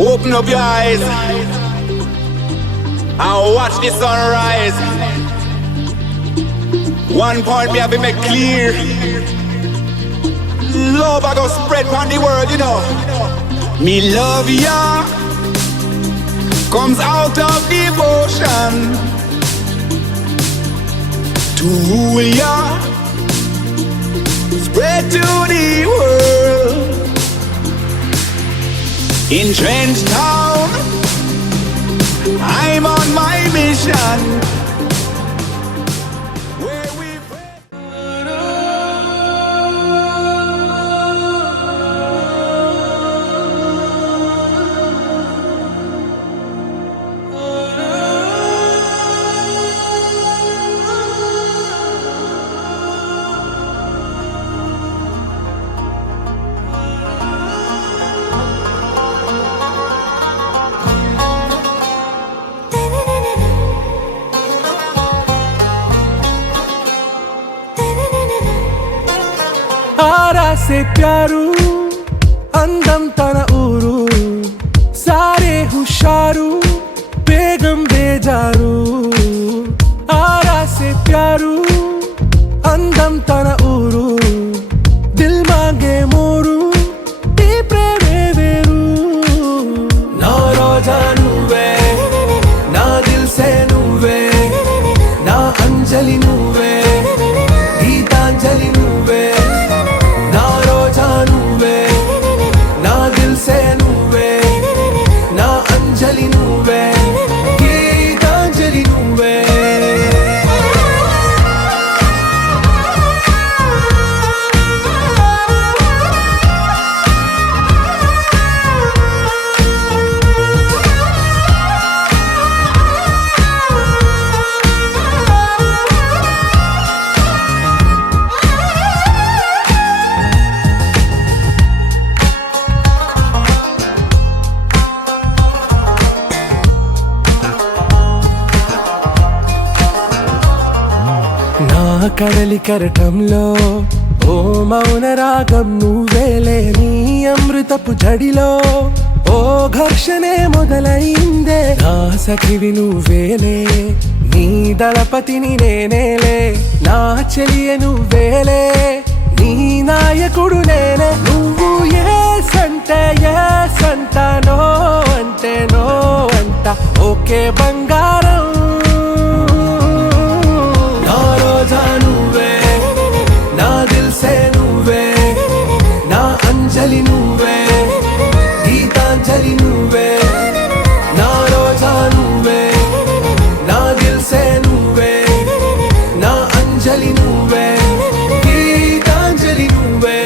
Open up your eyes and watch the sunrise. One point me have to make clear. Love I go spread on the world, you know. Me love ya comes out of devotion. To rule ya, spread to the world. In Trench Town, I'm on my mission. Where we आरा से प्यारू अंदम तना ऊरू सारे हुशारू बेगम बेजारू आरा से प्यारू अंदम तना ऊरू दिल मांगे मोरू ती प्रेमे वेरू ना रोजा नुवे ना दिल से नुवे ना अंजलि नुवे गीतांजलि नुवे ना दिल से नुवे ना अंजलि नुवे गीतांजलि नुवे కడలి కరటంలో ఓ మౌన రాగం నువ్వేలే నీ అమృతపు జడిలో ఓ ఘర్షణే మొదలైందే నా సఖివి నువ్వేలే నీ దళపతిని నేనేలే నా చెలియ నువ్వేలే నీ నాయకుడు నేనే నువ్వు ఏ సంట నో అంటే నో అంట ఓకే బంగారం अंजलि नुवे गीतांजलि नुवे ना रोजा नुवे ना दिल से नुवे ना अंजलि नुवे गीतांजलि नुवे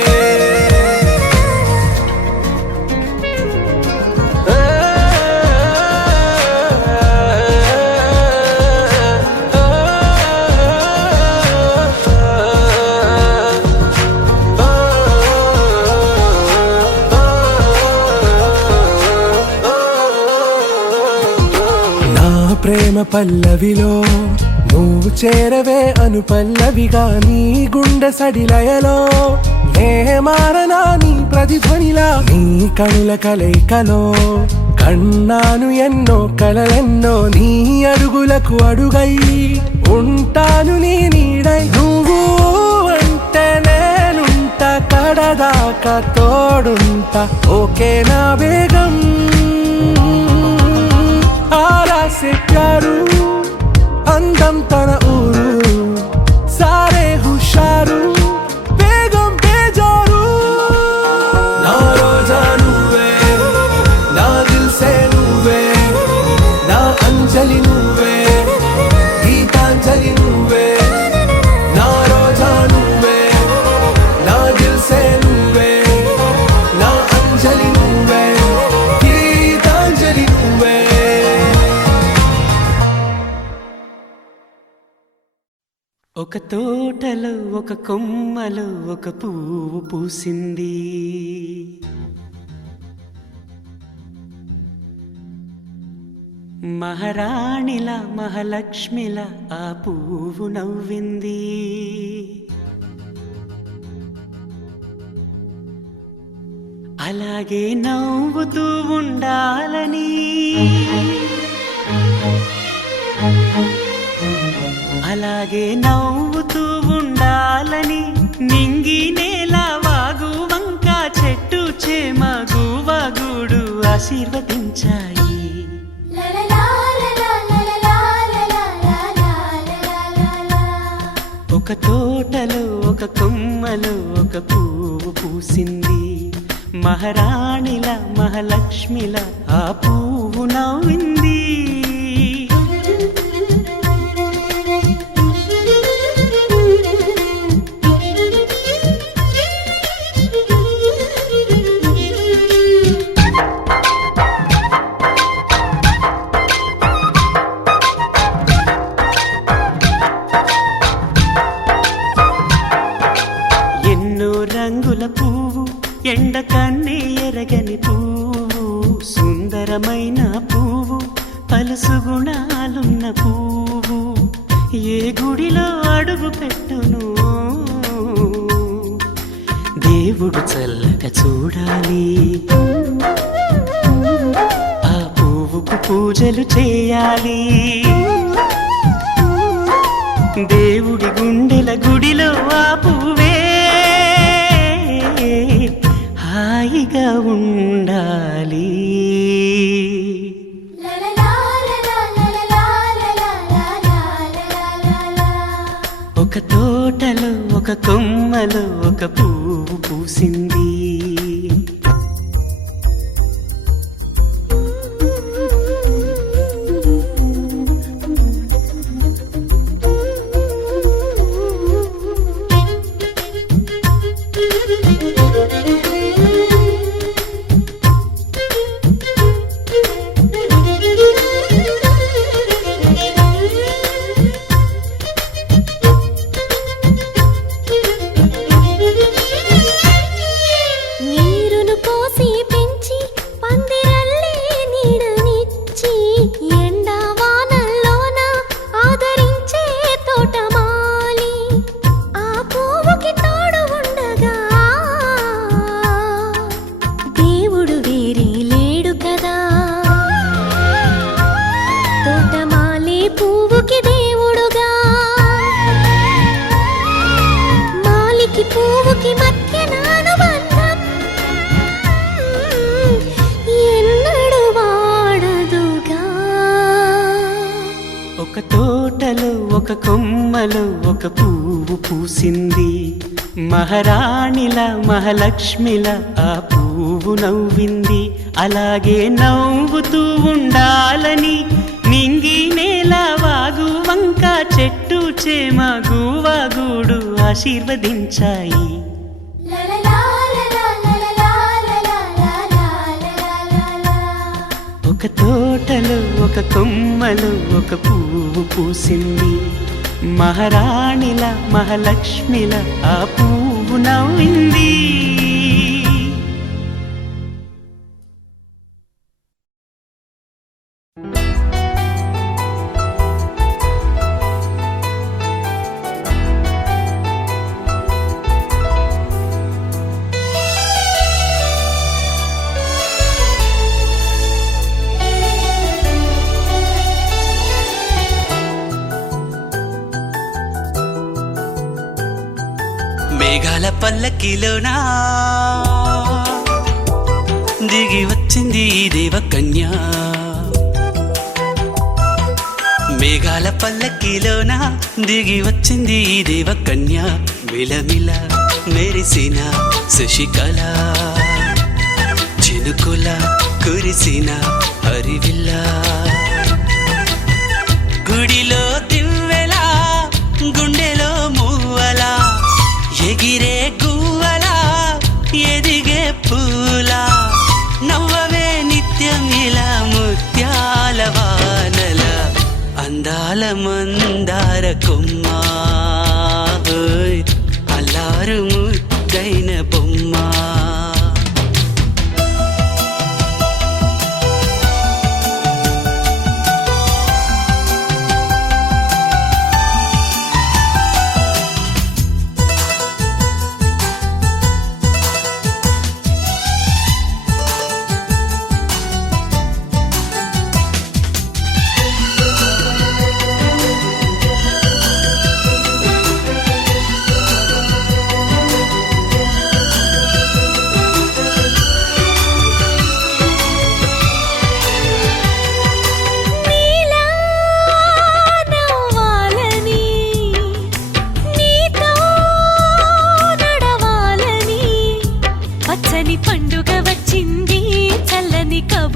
ప్రేమ పల్లవిలో నువ్వు చేరవే అను పల్లవిగా నీ గుండె సడిలయలో నే మారనా నీ ప్రతిధ్వనిలా నీ కనుల కలయికలో కన్నాను ఎన్నో కలలెన్నో నీ అడుగులకు అడుగై ఉంటాను నీ నీడై నువ్వు అంటే నేనుంట కడదాకా తోడుంటా ఓకే నా బేగం आरा से प्यारू अंदम तना ऊरू सारे हुशारू बेगम बेजारू ना रोजा नुवे ना दिल से नुवे ना अंजलि नुवे गीतांजलि नुवे ना रोजा नुवे ना दिल से नुवे ना अंजलि नुवे गीतांजलि नुवे ఒక తోటలో ఒక కొమ్మలో ఒక పువ్వు పూసింది మహారాణిలా మహాలక్ష్మిలా ఆ పువ్వు నవ్వింది అలాగే నవ్వుతూ ఉండాలని అలాగే నవ్వుతూ ఉండాలని నింగి నేల వాగు వంక చెట్టు చేమ గువగుడు ఆశీర్వదించాయి ఒక తోటలో ఒక కొమ్మలో ఒక పువ్వు పూసింది మహారాణిల మహాలక్ష్మిల ఆ పువ్వు నవ్వింది రంగుల పువ్వు ఎండ కన్నే ఎరగని పువ్వు సుందరమైన పువ్వు పలుసు గుణాలున్న పువ్వు ఏ గుడిలో అడుగు పెట్టును దేవుడు చల్లగా చూడాలి ఆ పువ్వుకు పూజలు చేయాలి దేవుడి గుండెల గుడిలో ఆ పువ్వే హాయిగా ఉండాలి ఒక తోటలో ఒక కొమ్మలో ఒక పువ్వు పూసింది ఒక తోటలో ఒక కొమ్మలో ఒక పువ్వు పూసింది మహారాణిల మహాలక్ష్మిల ఆ పువ్వు నవ్వింది అలాగే నవ్వుతూ ఉండాలని నింగి నేల వాగు వంక చెట్టు చేమ గువగుడు ఆశీర్వదించాయి ఒక తోటలో ఒక కొమ్మలో ఒక పువ్వు పూసింది మహారాణిల మహాలక్ష్మిల ఆ పువ్వు నవ్వింది మేఘాల పల్లకిలోనా దిగి వచ్చింది దేవకన్య మేఘాల పల్లకిలోనా దిగి వచ్చింది దేవకన్య మిలమిల మెరిసిన శశికళ చినుకుల కురిసిన హరివిల్ల గుడిలో దివ్వెలా గుండెలో మూవలా ఎగిరే గువ్వలా ఎదిగే పూలా నవ్వవే నిత్యం ఇలా ముత్యాల వానల అందాల మందార కొమ్మ అల్లారు ముద్దైన బొమ్మ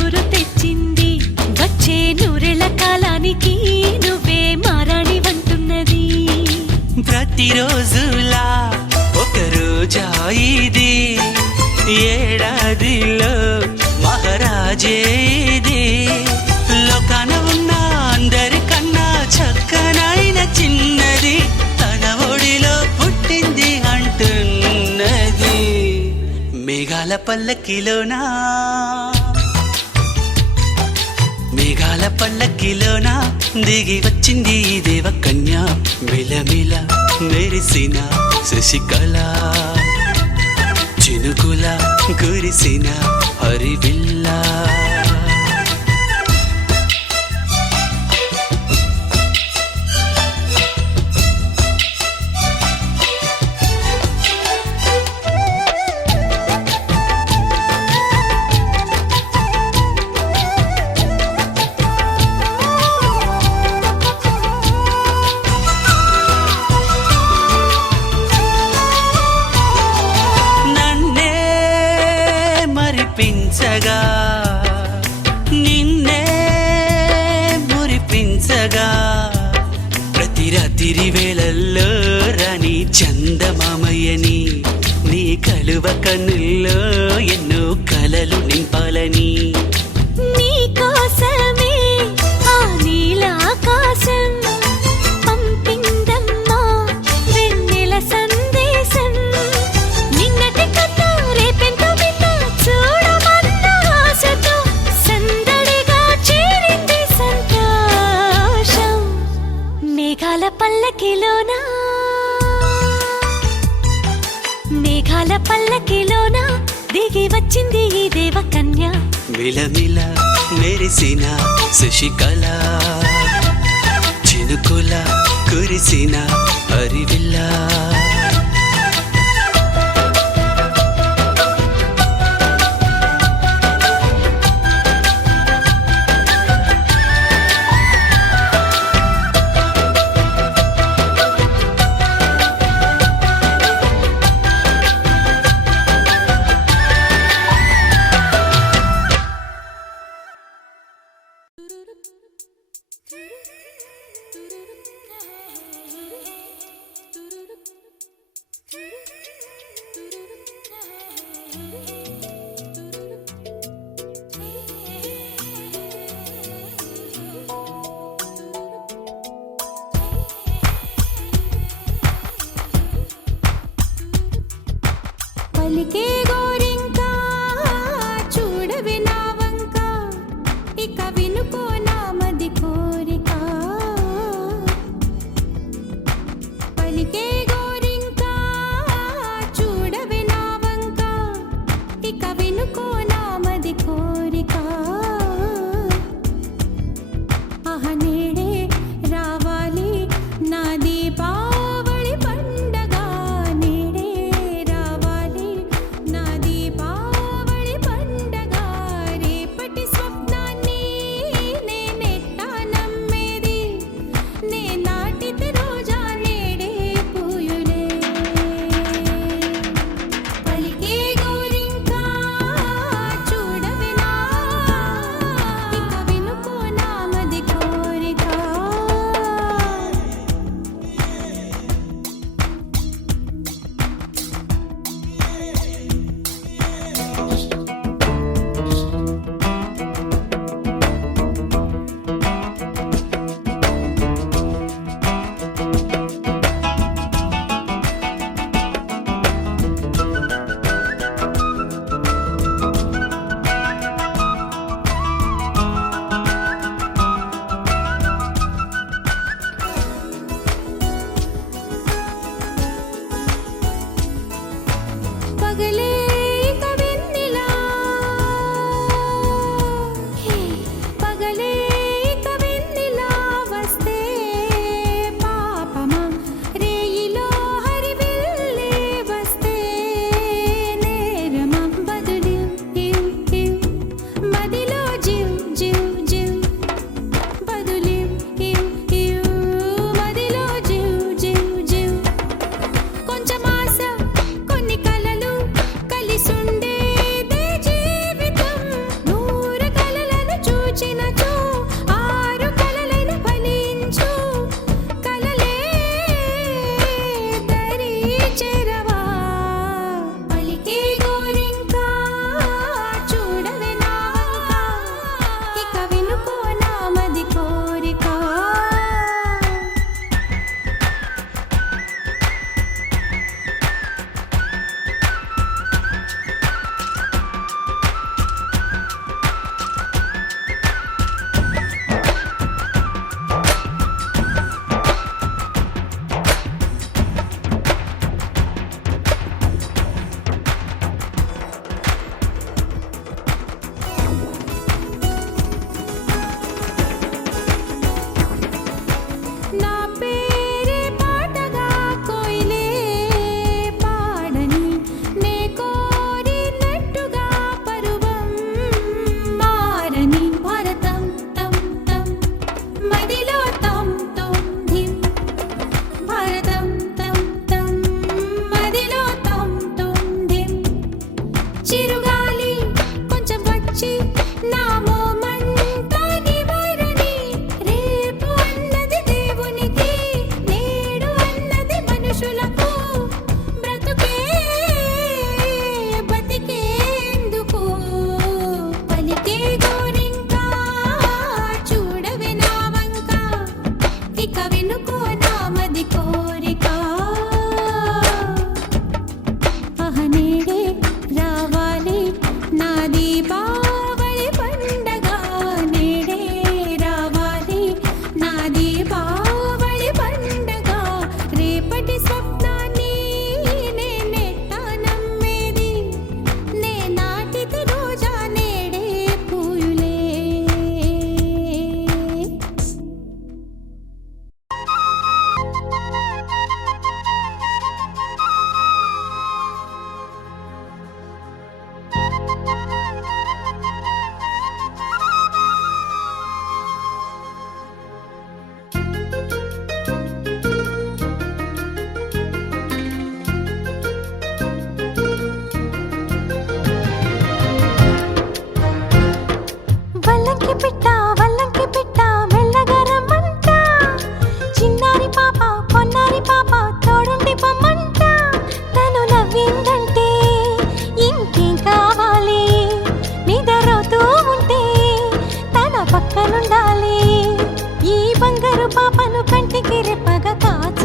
ఊరూరు తెచ్చింది వచ్చే నూరెళ్ళ కాలానికి నువ్వే మారాణి వంటున్నది ప్రతిరోజులా ఒక రోజా ఇది ఏడాదిలో మహారాజే ఇది లోకాన ఉన్న అందరికన్నా చక్కనైన చిన్నది తన ఒడిలో పుట్టింది అంటున్నది మేఘాల పల్లకిలోనా మేఘాల పల్లకిలోనా దిగి వచ్చింది ఈ దేవకన్య మిలమిల మెరిసిన శశికళ చినుకుల కురిసిన హరివిల్లా పించగా నిన్నే మురిపించగా ప్రతి రాత్రి వేళల్లో రాణి చందమామయ్యని నీ కలువ కన్నుల్లో ఎన్నో కలలు నింపాలని నీ కోసమే ఆ నీలాకాశం పంపిందమ్మా వెన్నెల సందేశం నిన్నటి కన్నా రేపెంతో బిడ్డ చూడమన్న ఆశతో సందడిగా చేరింది సంతోషం మేఘాల పల్లకిలోనా మేఘాల పల్లకిలోనా దిగి వచ్చింది ఈ దేవకన్య మిలమిల మెరిసిన శశికళ చినుకుల కురిసిన హరివిల్లా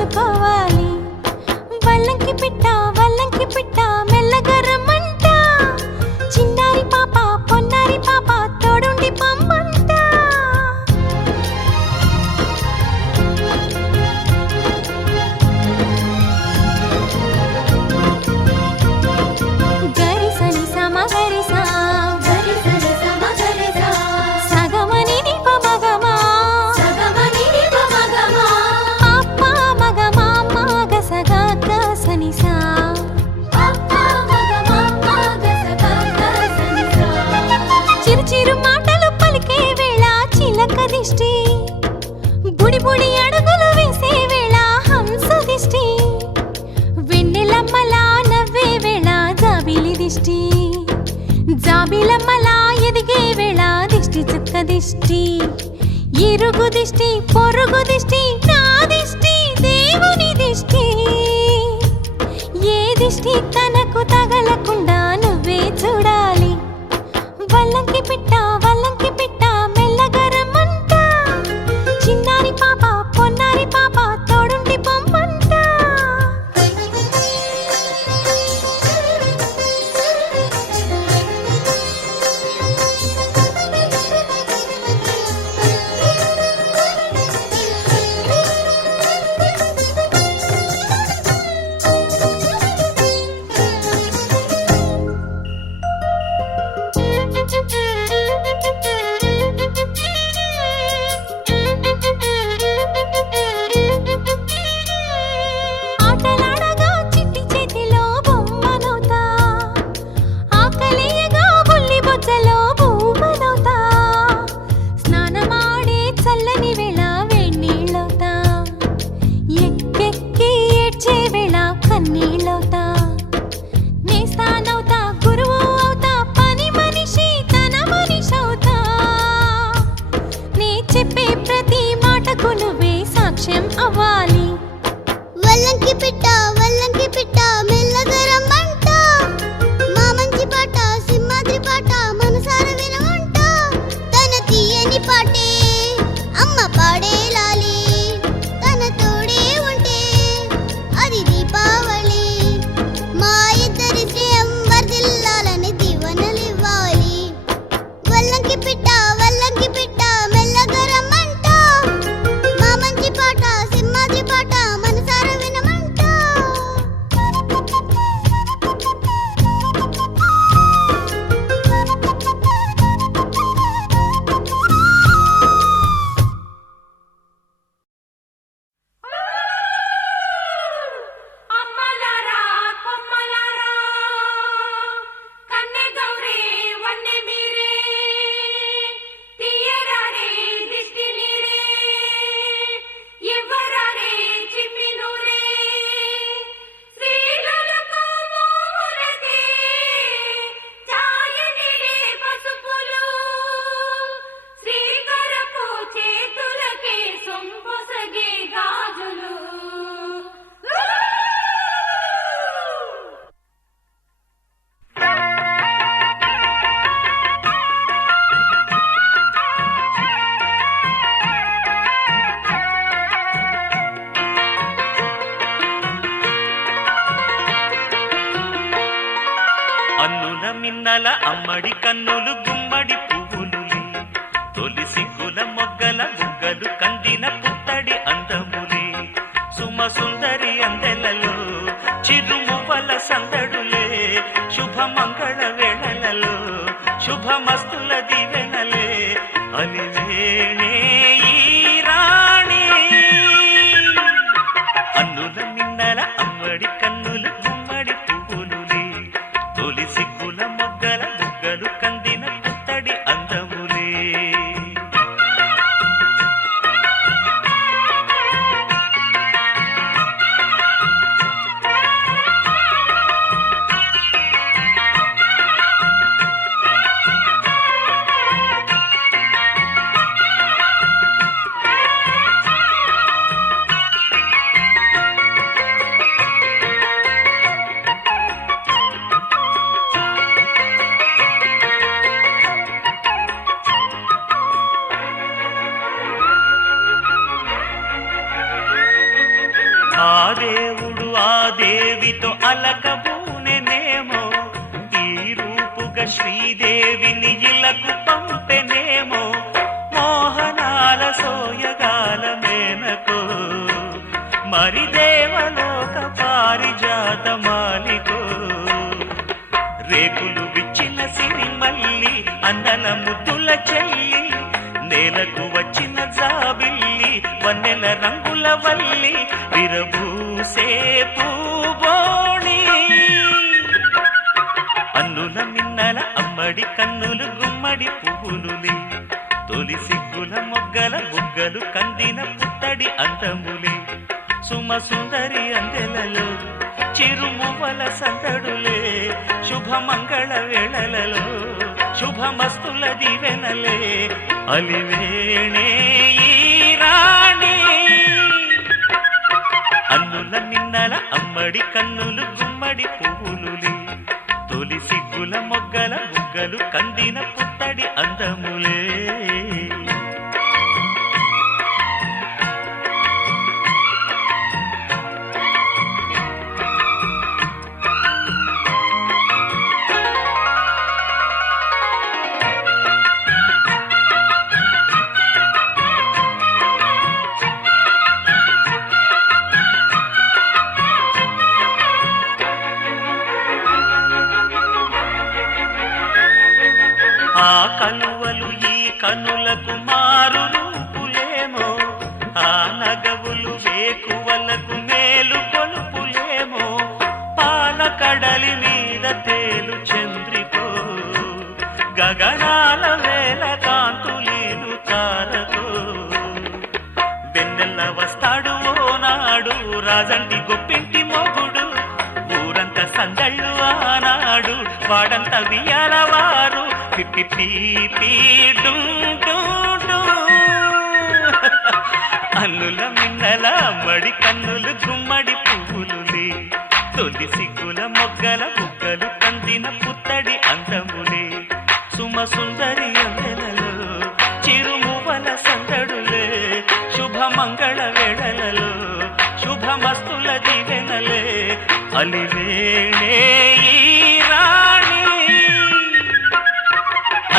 చూసుకోవాలి. వల్లంకి పిట్ట మెల్లగా రమ్మంట. చిన్నారి పాప పొన్నారి పాప తోడుండి పొమ్మంట. గరిసని సమగరిసా సగమని నిప మగమా అప్ప మగమా మగసగా గసనిసా చిరు చిరు మాటలు పలికే వేళ చిలక దిష్టి. బుడి బుడి అడుగులు వేసే వేళ హంస దిష్టి. వెన్నెలమ్మలా నవ్వే వేళ జాబిలి దిష్టి. జాబిలమ్మలా ఎదిగే వేళ దిష్టి చుక్క దిష్టి. ఇరుగు దిష్టి పొరుగు దిష్టి నా దిష్టి దేవుని దిష్టి. ఏ దిష్టి తనకు తగలకుండా నువ్వే చూడాలి. వల్లంకి పిట్ట మెల్లగా రమ్మంట. చిన్నారి పాప పొన్నారి పాప తోడుండి పొమ్మంట. ఆటలాడగా చిట్టి చేతిలో బొమ్మనవుతా. ఆకలేయగా బుల్లి బొజ్జలో పువ్వనవుతా. స్నానమాడే చల్లని వేళ వేణీళ్ళవుతా. ఎక్కెక్కి ఏడ్చే వేళ కన్నీళ్ళవుతా. నేస్తానవుతా గురువు అవుతా. పని మనిషి తన మనిషవుతా. నీ చెప్పే ప్రతి మాటకు నువ్వే సాక్ష్యం అవ్వాలి. వల్లంకి పిట్ట మెల్లగా రమ్మంట. మా మంచి పాట సింహాద్రి పాట మనసార వినమంట. తన తీయని పాటే అమ్మ పాడే లాలి. తన తోడే ఉంటే అది దీపావళి. మా ఇద్దరి శ్రేయం వర్ధిల్లాలని దీవెనలివ్వాలి. వల్లంకి పిట్ట మెల్లగా రమ్మంట. మా మంచి పాట సింహాద్రి పాట మనసార వినమంట. అమ్మలారా కొమ్మలారా కన్నె గౌరే వన్నె మీరే తీయరారే దిష్టి నీరే ఇవ్వరారే చిమ్మి నూరే శ్రీలకు మోమునకే ఛాయనిలే పసుపులు శ్రీకరపు చేతులకే సొంపొసగే గాజులు. అన్నుల మిన్నల అమ్మడి కన్నులు గుమ్మడి పువ్వులులే. తొలి సిగ్గుల మొగ్గల బుగ్గలు కందిన పుత్తడి అందములే. సుమ సుందరి అందెలలో చిరుమువ్వల సందడులే. శుభ మంగళ వేళలలో శుభమస్తుల దివెనలే. అలివేణే ఈ రాణి. అన్నుల మిన్నల అమ్మడి కన్నులు గుమ్మడి పువ్వులులే. తొలి సిగ్గుల మొగ్గల బుగ్గలు కందిన పుత్తడి అందములే. దేవితో అలకబూనెనేమో, ఈ రూపుగా శ్రీదేవిని ఇలకు పంపెనేమో, మోహనాల సోయగాల మేనకో, మరి దేవలోక పారిజాత మాలికో, రేకులు విచ్చిన సిరిమల్లి అందల ముద్దుల చెల్లి, నేలకు వచ్చిన జాబిల్లి వన్నెల రంగుల వల్లి, విరబూసే పూబోణి, అన్నుల మిన్నల అమ్మడి కన్నులు గుమ్మడి పువ్వులులే, తొలి సిగ్గుల మొగ్గల బుగ్గలు కందిన పుత్తడి అందములే, సుమ సుందరి అందెలలో చిరుమువల సందడులే, శుభమంగళ వేళలలో శుభమస్తుల దివెనలే, అలివేణే ఈ రాణి, అన్నుల మిన్నల అమ్మడి కన్నులు గుమ్మడి పువ్వులులే, తొలి సిగ్గుల మొగ్గల బుగ్గలు కందిన పుత్తడి అందములే. ఆ కలువలు ఈ కనులకు మారు రూపులేమో, ఆ నగవులు వేకువలకు మేలు కొలుపులేమో, పాల కడలి మీద తేలు చంద్రికో, గగనాల వేల కాంతులీలు తారకో, వెన్నెల్ల వస్తాడు ఓనాడు రాజంటి గొప్పింటి మొగుడు, ఊరంత సందళ్ళు ఆనాడు వాడంత వియాలవారు, పిప్పి పీపీ డు డు డు. అన్నుల మిన్నల మడి కన్నులు గుమ్మడి పువ్వులులే, తొలి సిగ్గుల మొగ్గల బుగ్గలు కందిన పుత్తడి అందములే, సుమ సుందరి అందెలలో చిరుమువల సందడులే, శుభమంగళ వేళలలో శుభమస్తుల దివెనలే, అలివేణే ఈ రాణి,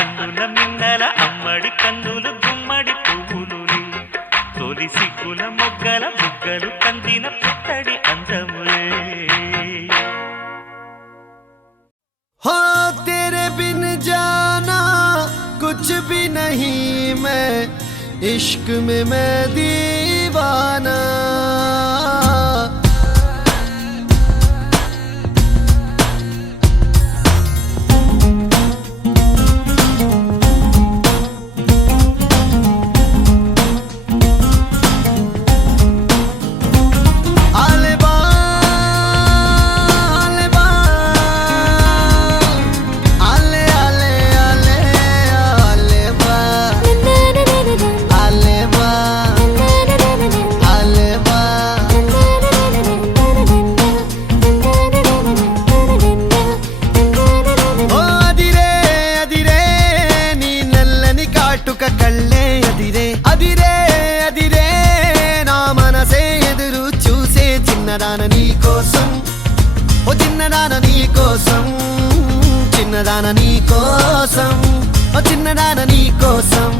అన్నుల మిన్నల అమ్మడి కన్నులు గుమ్మడి పువ్వులులే, తొలి సిగ్గుల మొగ్గల బుగ్గలు కందిన పుత్తడి అందములే. हो तेरे बिन जाना कुछ भी नहीं, मैं इश्क में मैं दीवाना, చిన్నదాన నీ కోసం, ఓ చిన్నదాన నీ కోసం,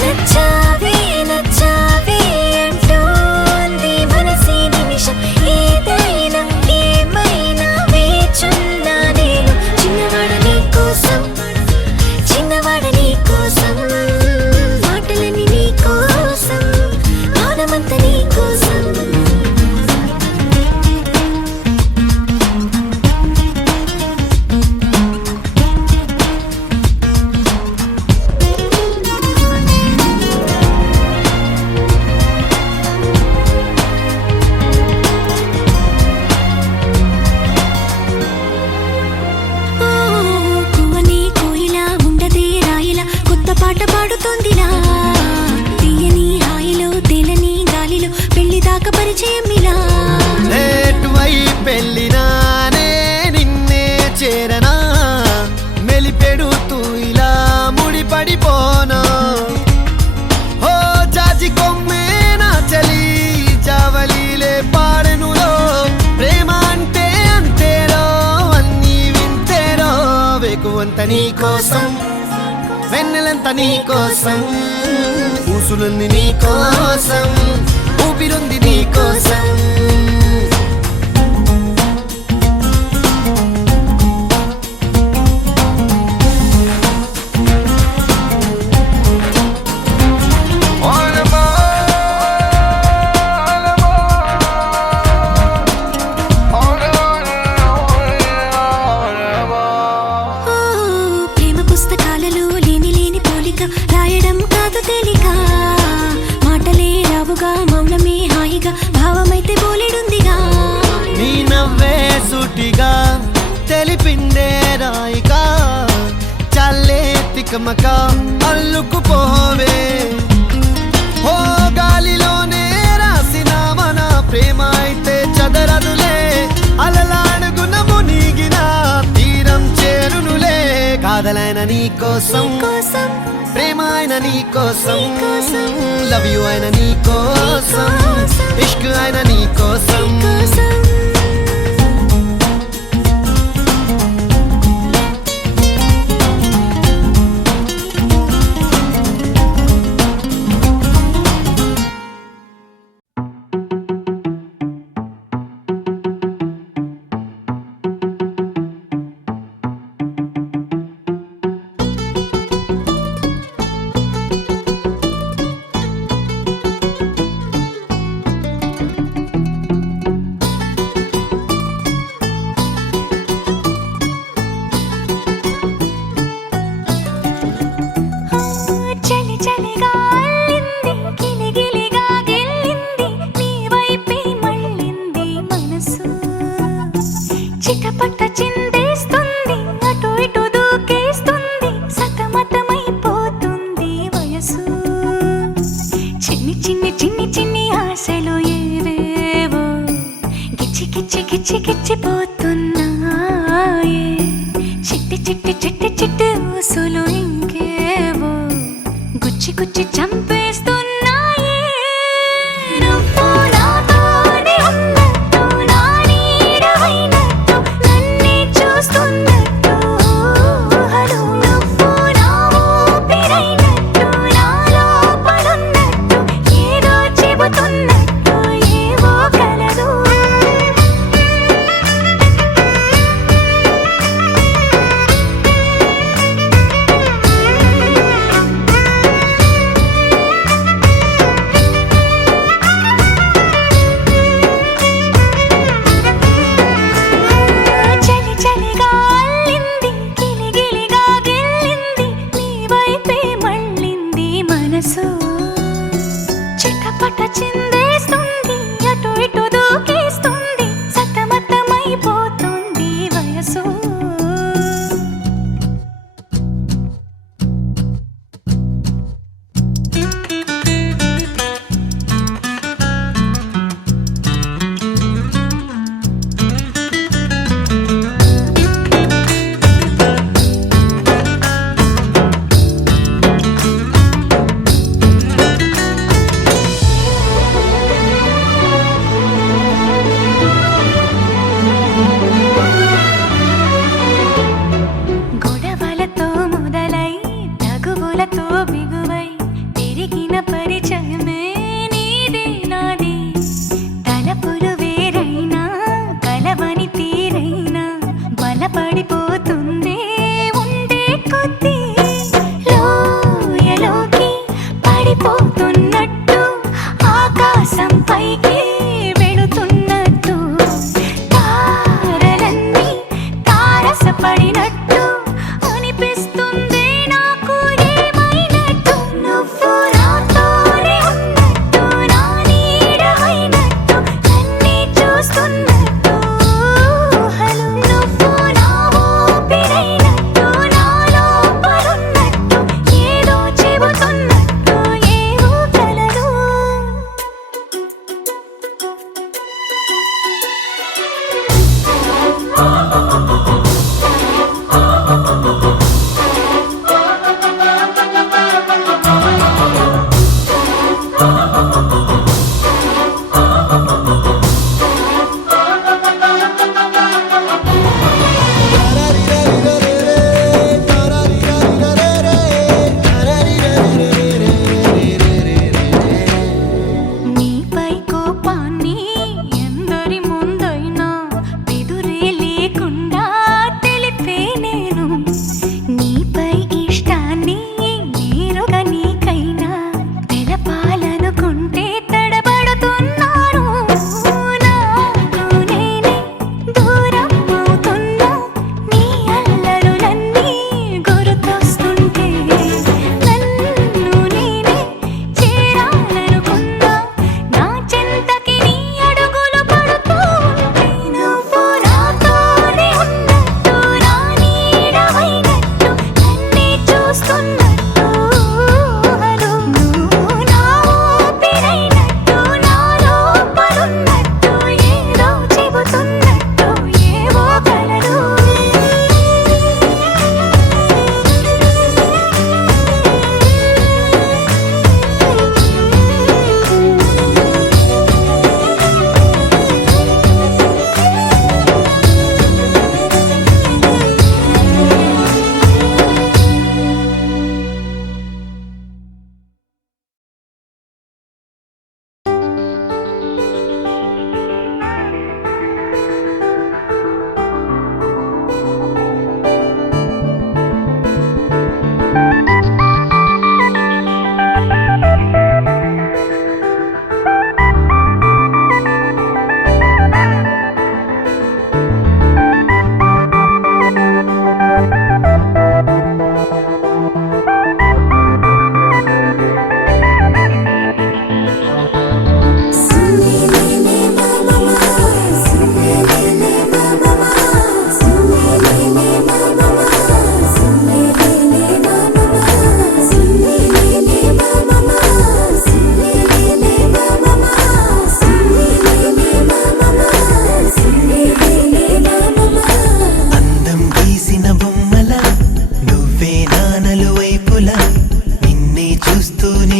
నచ్చావే నచ్చావే అంటోంది మనసే నిమిషం, ఏదైనా ఏమైనా వేచున్నా నేను, చిన్నవాడ నీ కోసం చిన్నవాడ నీ కోసం, మాటలని నీ కోసం మానమంత నీ కోసం. పాట పాడుతోందిలా, తీయని హాయిలో తేలని గాలిలో పెళ్లి దాకా పరిచయం ఇలా, పెళ్ళినానే నిన్నే చేరనా, మెలిపెడుతూ ఇలా ముడిపడిపోనా, ఓ జాజి కొమ్మే నా చలి జావలీలే పాడెనులో, నీ కోసం, వెన్నెలంత నీ కోసం, ఊసులుంది నీ కోసం, ఊపిరుంది నీ కోసం. ప్రేమ పుస్తకాలలో లేని లేని పోలిక, రాయడం కాదు తేలిక, మాటలే రావుగా మౌనమే హాయిగా, భావమైతే బోలెడుందిగా. నీ నవ్వే సూటిగా తెలిపిందే రాయిగా, చల్లే తికమక అల్లుకుపోవే. ఓ గాలిలోనే రాసిన మన ప్రేమ అయితే చదరదులే, అలలాడుగున మునిగిన తీరం చేరునులే. కాదలైన నీ కోసం, ప్రేమ అయిన నీ కోసం, లవ్ యు అయిన నీ కోసం, ఇష్క్ అయిన నీ కోసం. చలి చలిగా అల్లింది, గిలిగిలిగా గెల్లింది, నీ వైపే మళ్ళింది మనసు. చిటపట చిందేస్తుంది, అటు ఇటు దూకేస్తుంది, సతమతమైపోతుంది వయసు. చిన్ని చిన్ని చిన్ని చిన్ని ఆశలు ఏవేవో గిచ్చి గిచ్చి గిచ్చి గిచ్చిపోతున్నాయే. చిట్టి చిట్టి చిట్టి చిట్టి ఊసులు ఇంకేవో గుచ్చి గుచ్చి చంపేస్తున్నాయే. నువ్వు నాతోనే ఉన్నట్టు, నా నీడవైనట్టు, నన్నే చూస్తున్నట్టు ఊహలు. నువ్వు నా ఊపిరైనట్టు, నా లోపలున్నట్టు, ఏదో చెబుతున్నట్టు ఏవో కలదు. చలి చలిగా అల్లింది, గిలిగిలిగా గెల్లింది, నీ వైపే మళ్ళింది మనసు. చిటపట చిందేస్తుంది, అటు ఇటు దూకేస్తుంది, సతమతమైపోతుంది వయసు. గొడవలతో మొదలై తగువులతో బిగువై పెరిగిన పరిచయమే నీది నాది. తలపులు వేరైనా కలవని తీరైనా బలపడిపోతుంది ఉండే కొద్దీ. లోయలోకి పడిపోతున్నట్టు, ఆకాశం పైకి వెళుతున్నట్టు, తారలన్నీ తారసపడినట్టు అనిపిస్తుంది నాకు ఏమైనట్టు.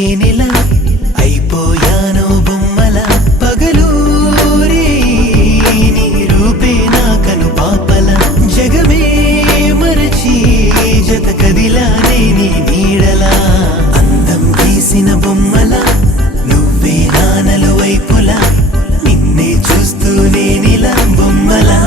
తేనెలా అయిపోయాను బొమ్మల పగలూరే నీ రూపే నా కను పాపల జగమే మరచి జత కదిలానే నీ నీడలా అందం గీసిన బొమ్మల నువ్వే నానలు వైపులా నిన్నే చూస్తూనే నీలా బొమ్మలా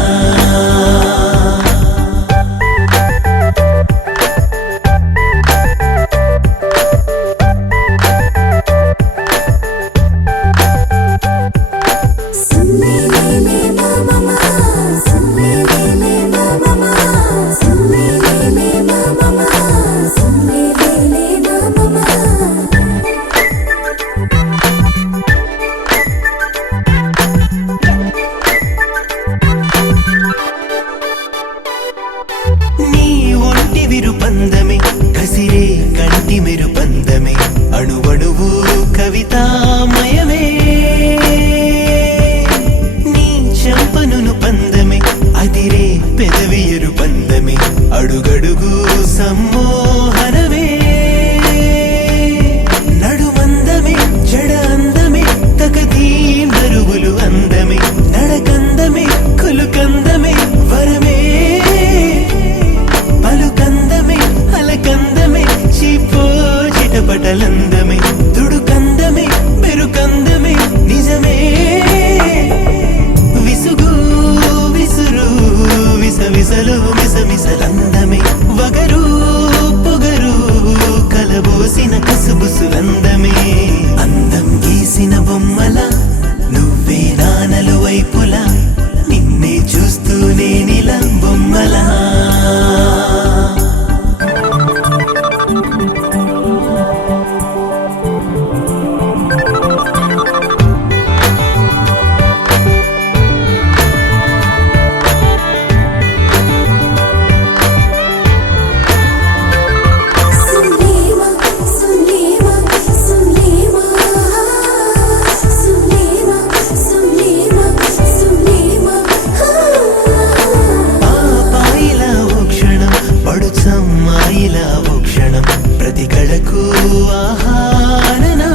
నీ ఒంటి విరుపందమే కసిరే కంటి మెరుపందమే అణువణువు కవితామయమే నీ చంపనును పందమే అదిరే పెదవి ఎరుపందమే అడుగడుగు సమ్మోహనమే నడుమందమే జడ అందమే తకదీం బరువులు అందమే నడకందమే కులుకందమే వరమే పలుకందమే అలకందమే చీపో చిటపటలందమే దుడుకందమే బెరుకందమే నిజమే విసుగు విసురు విసవిసలు మిసమిసలందమే వగరు పొగరు కలబోసిన కసుబుసులందమే అందం గీసిన బొమ్మల నువ్వే నానలు వైపులా నిన్నే చూస్తూనే నీలా బొమ్మలా పాపాయిలా ఓ క్షణం పడుచమ్మాయిలా ఓ క్షణం ప్రతి కళకు ఆహారనా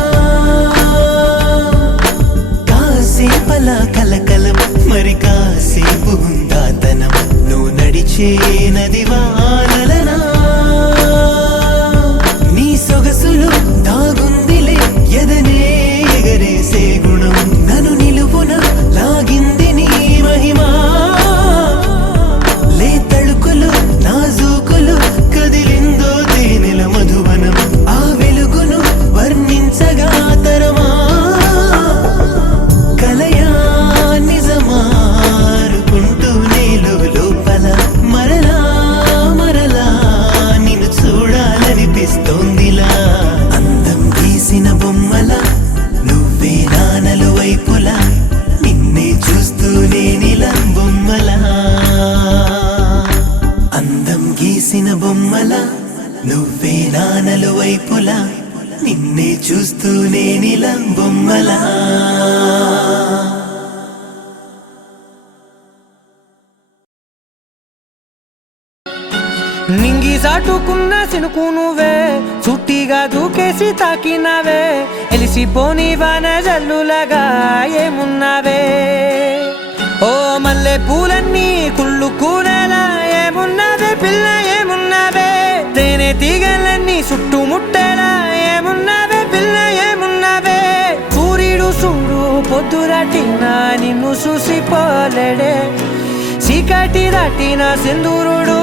కాసేపలా కలకలం మరి కాసేపు ఉందాతనం నువ్వు నడిచే నది వానలనా నీ సొగసులు దాగుందిలే ఎదనే ఎగరేసే గుణం నన్ను నిలువున లాగింది నీ మహిమా లే తళుకులు నాజూకులు కదిలిందో తేనెల మధువనం ఆ వెలుగును వర్ణించగా తరమా కలయా నిజమారుకుంటూ నేలో లోపల మరలా మరలా నిన్ను చూడాలనిపిస్తోందిలా అందం గీసిన బొమ్మల నువ్వే నానలు వైపులా నిన్నే చూస్తూనే నీలా బొమ్మలా అందం గీసిన బొమ్మల నువ్వే నానలు వైపులా నిన్నే చూస్తూనే నీలా బొమ్మలా నింగి సాటుకున్న సినుకు నువ్వే చుట్టిగా దూకేసి తాకినావే ఎలిసిపోని వాన జల్లులగా ఏమున్నావే ఓ మల్లె పూలన్నీ కుళ్ళు కూనేలా ఏమున్నావే పిల్ల ఏమున్నావే తేనె తీగలన్నీ చుట్టుముట్టేలా ఏమున్నావే పిల్ల ఏమున్నావే సూర్యుడు చూడు పొద్దురాటిన నిన్ను చూసిపోలేడే చీకటి దాటిన సింధూరుడు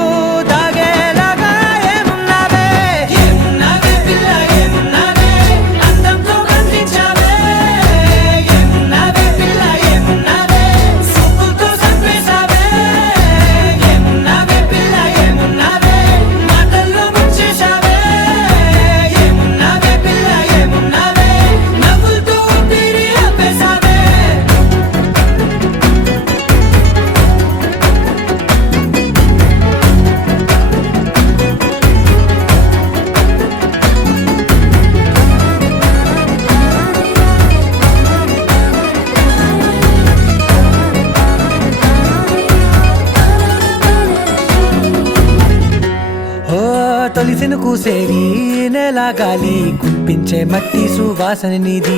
దాగేలాగా ఏమున్నావే ఏమున్నావే పిల్ల ఏమున్నావే అందంతో కనిపించావే ఏమున్నావే పిల్ల ఏమున్నావే సూపుతో చంపేశావే ఏమున్నావే పిల్ల ఏమున్నావే మాటల్లో ముంచేశావే ఏమున్నావే పిల్ల ఏమున్నావే నవ్వులతో ఊపిరి ఆపేశావే తొలిసిన కూసేరి నెల గాలి గుట్టు మురిపించే మట్టి సువాసన నీది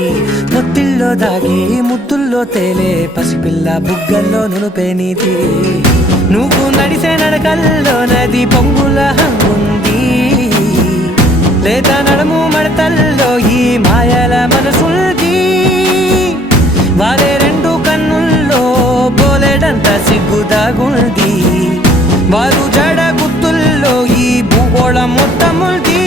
ముత్తిల్లో దాగి ముద్దుల్లో తేలే పసిపిల్ల బుగ్గల్లో నునుపే నీది నువ్వు నడిసే నడకల్లో నది పొంగుల హంగుంది లేదా నడుము మడతల్లో ఈ మాయల మనసుల్ది వారే రెండు కన్నుల్లో బోలెడంత సిగ్గుదాగుంది వారు జడ గుత్తుల్లో ఈ భూగోళం మొత్తముల్ది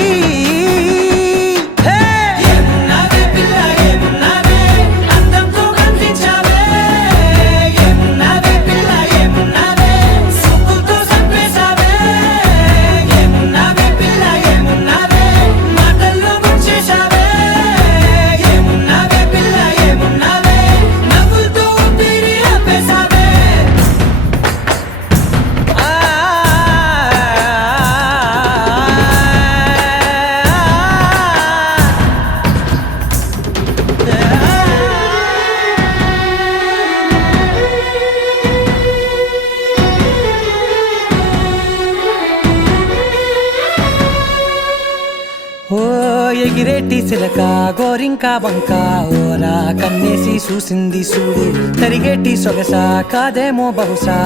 ఎగిరేటి సిలక గోరింక వంక ఓరా కన్నేసి చూసింది చూడు తరిగేటి సొగస కాదేమో బహుశా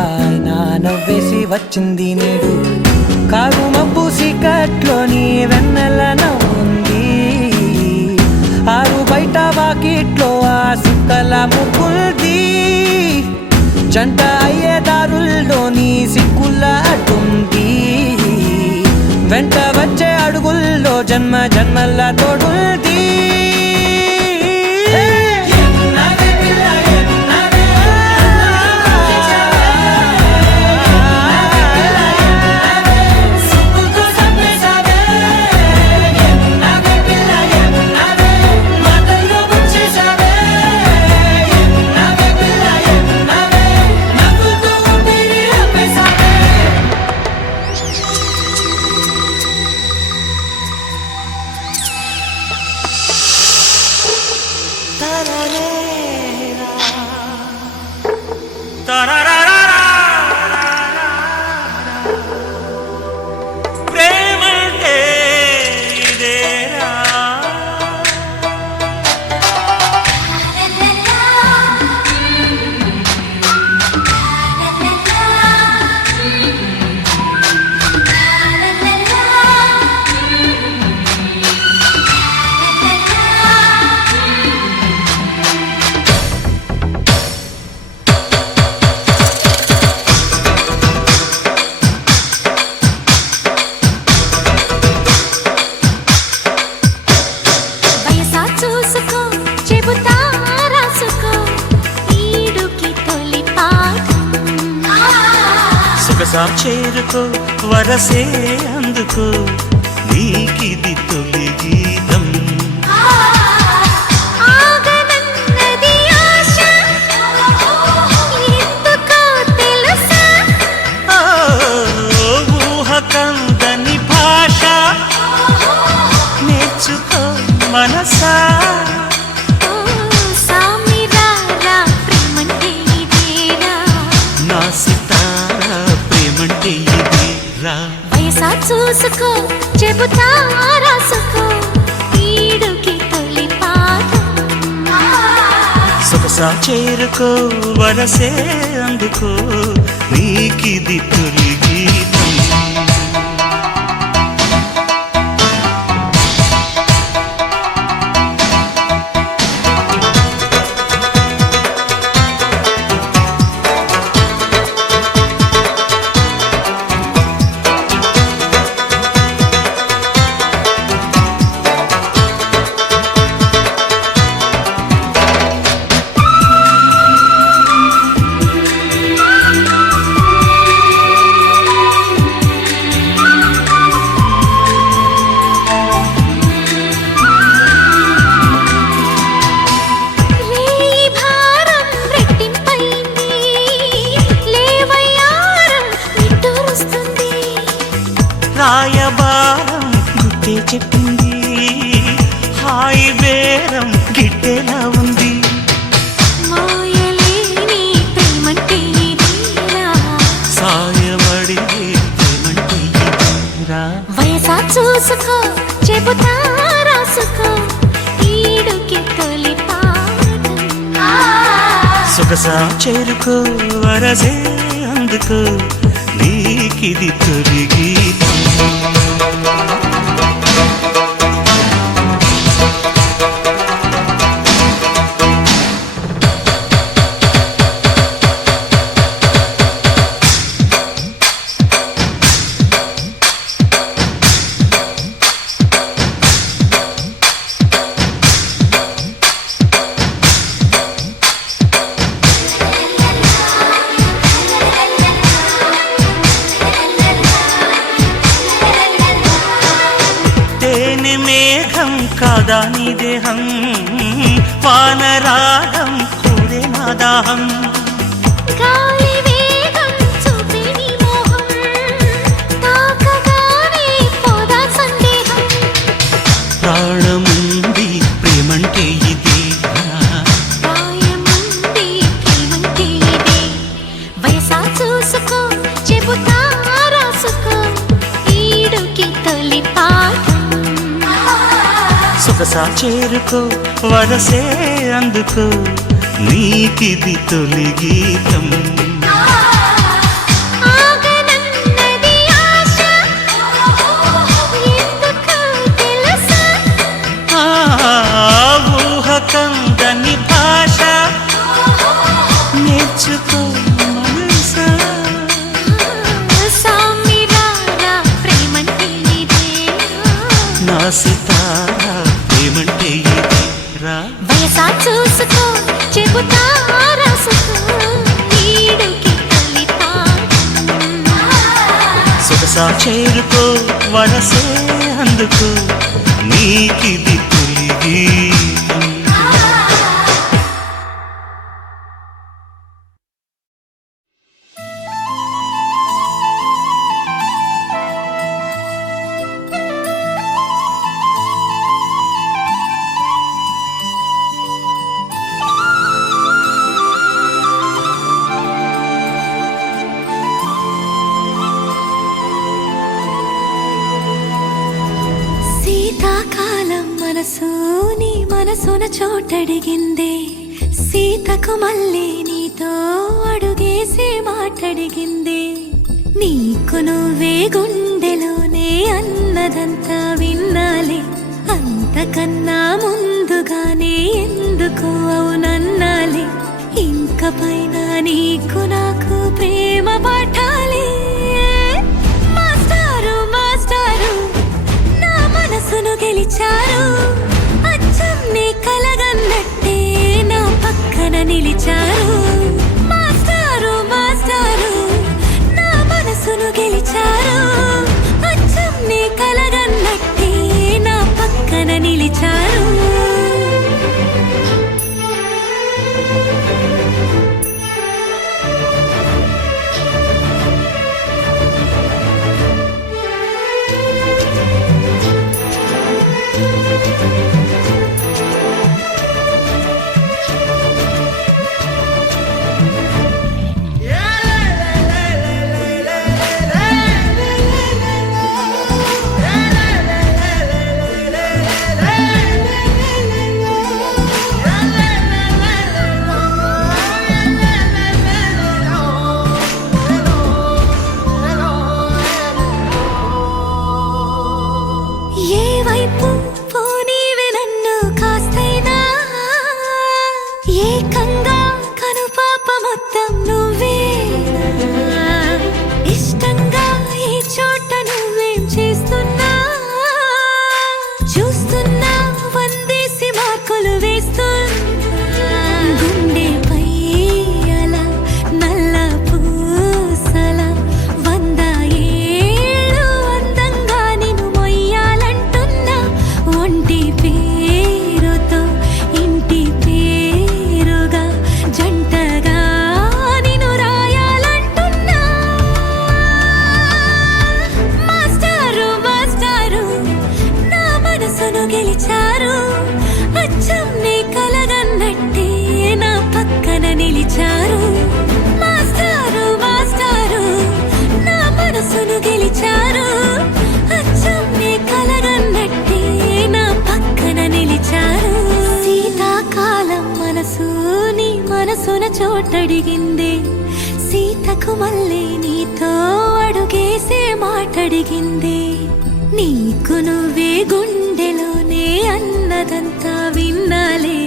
నా నవ్వేసి వచ్చింది నేడు కారు మబ్బు సీకట్లోని వెన్నెల నవ్వుంది ఆరు బయట వాకిట్లో ఆ సుక్కల ముగ్గుల్ది జంట అయ్యే దారుల్లోని సిక్కుల అడ్డుంది వెంట వచ్చే అడుగుల్లో జన్మ జన్మల తోడుల్ది చేరుకో వరసే అందుకో నీకిది తొలి గీతం ఊహ కందని భాష నేర్చుకో మనసా వయసా చూసుకో చెబుతా రాసుకో ఈడుకి తొలి పాఠం సొగసా చేరుకో వరసే అందుకో నీకిది తొలి గీతం రాయబారం గుట్టే చెప్పింది, హాయి బేరం గిట్టేలా ఉంది. మోయలేని ప్రేమంటే ఇదేరా, సాయమడిగే ప్రేమంటే ఇదేరా. వయసా చూసుకో చెబుతా రాసుకో సొగసా చేరుకో వరసే అందుకో నీకిది తొలి గీతం మేఘం కాదా నీ దేహం వానరాగం కూడే నా దాహం గాలి వేగం చూపే నీ మోహం తాకగానే పోదా సందేహం ప్రాణముంది ప్రేమంటే ఇదే ప్రాయముంది ప్రేమంటే ఇదే వయసా చూసుకో చెబుతా రాసుకో ఈడుకి తొలి పాఠం సొగసా చేరుకో వరసే అందుకో నీకిది తొలి గీతం ఆగనన్నది ఆశ ఎందుకో తెలుసా ఊహ కందని భాష నేర్చుకో మనసా సామిరారా ప్రేమంటే ఇదే నా సితారా ప్రేమంటే ఇదే రా వయసా చూసుకో చెబుతా రాసుకో ఈడుకి తొలి పాఠం సొగసా చేరుకో వరసే అందుకో నీకిది తొలి గీతం శీతాకాలం మనసు నీ మనసున చోటడిగిందే సీతకు మళ్ళీ నీతో అడుగేసి మాటడిగిందే నీకు నువ్వే గుండెలోనే అన్నదంతా విన్నాలే అంతకన్నా ముందుగానే ఎందుకు అవునన్నాలే ఇంక పైన నీకు నాకు ప్రేమ పాఠాలే మాస్టారు మాస్టారు నా మనసును గెలిచారు అచ్చం నీ కలగన్నట్టే నా పక్కన నిలిచారు మాస్టారు మాస్టారు నా మనసును గెలిచారు అచ్చం నీ కలగన్నట్టే నా పక్కన నిలిచారు చోటడిగిందే సీతకు మళ్ళీ నీతో అడుగేసే మాటడిగిందే నీకు నువ్వే గుండెలోనే అన్నదంతా విన్నాలే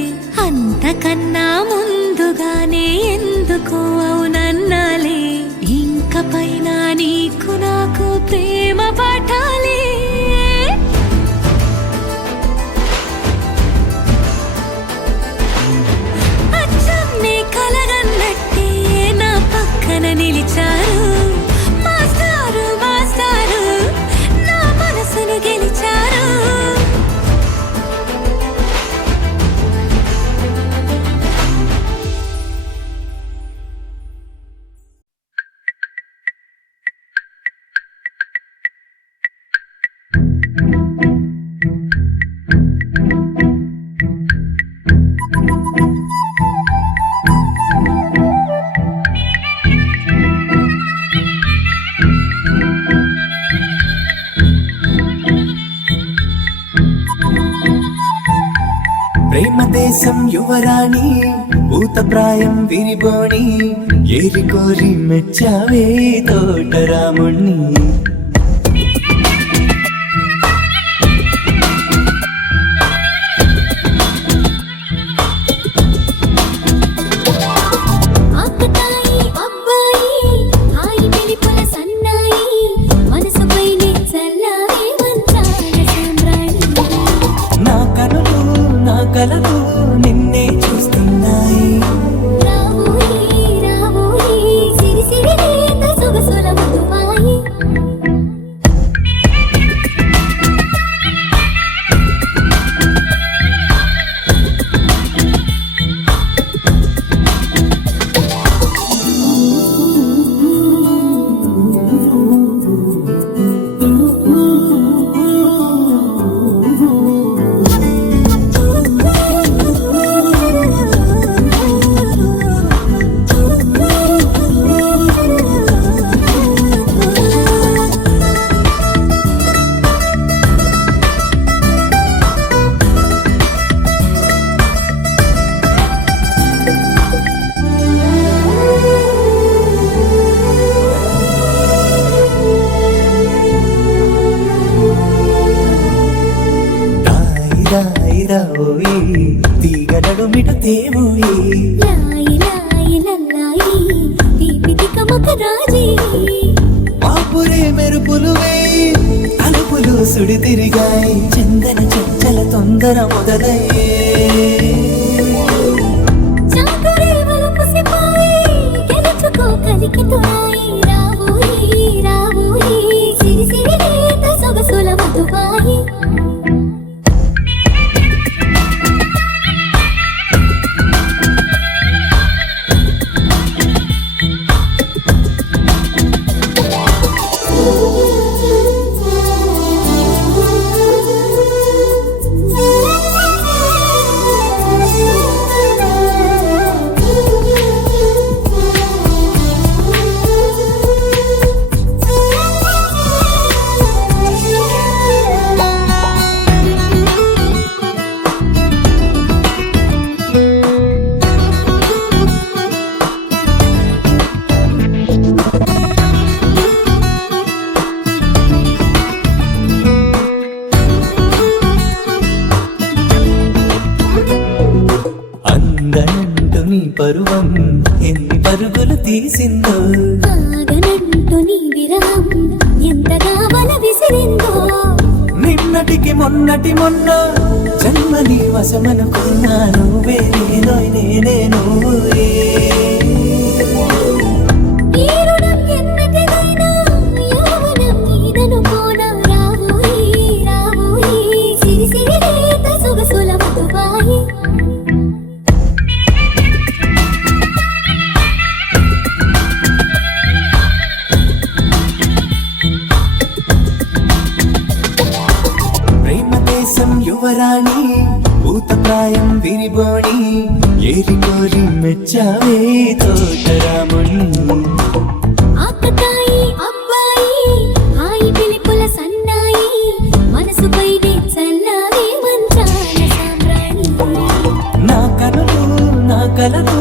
అంతకన్నా ముందుగానే ఎందుకో అవునన్నాలే ఇంక పైన నీకు నాకు ప్రేమ పాఠాలే అచ్చమ్మే కలగన్నట్టే నా పక్కన నిలిచారు మాస్టారు మాస్టారు నా మనసును గెలిచారు ప్రేమ దేశం యువరాణి భూతప్రాయం విరిబోణి ఏరి కోరి మెచ్చావే తోటరాముణ్ణి ఆకతాయి అబ్బాయి హాయి పిలిపుల సన్నాయి మనసుపైనే చల్లారే మంత్రాల సామ్రాణి నా కనులు నా కలలు నిన్నే చూస్తున్నాయి రావోయి రావోయి సిరి సిరి లేత సొగసుల మధుమాయి రాయిరాయిరావోయి తీగ నడుమిట తేవోయి లాయి లాయి లల్లాయి తీపి తికమక రాజీ పాపురే మెరుపులు వేయి తలుపులు సుడి తిరిగాయి చందన చంచల తొందర మొదలయ్యే చాకరే వలపు సిపాయి గెలుచుకో కలికి తోయి రావోయి రావోయి సిరి సిరి లేత సొగసుల మధుబాయి అందనంటూ నీ పరువం ఎన్ని పరుగులు తీసిందో ఆగనంటూ నీ విరహం ఎంతగా వల విసిరిందో నిన్నటికి మొన్నటి మొన్న జన్మని వశమనుకున్నా నువ్వే నేనోయ్ నేనే నువ్వే ఈ రుణం ఎన్నటిదైనా యౌవనం నీదనుకోనా రావోయి రావోయి సిరి సిరి లేత సొగసుల మధుబాయి ప్రేమ దేశం యువరాణి భూతప్రాయం విరిబోణి ఏరి కోరి మెచ్చావే తోటరాముణ్ణి ఆకతాయి అబ్బాయి హాయి పిలిపుల సన్నాయి మనసుపైనే చల్లారే మంత్రాల సామ్రాణి నా కనులు నా కలలు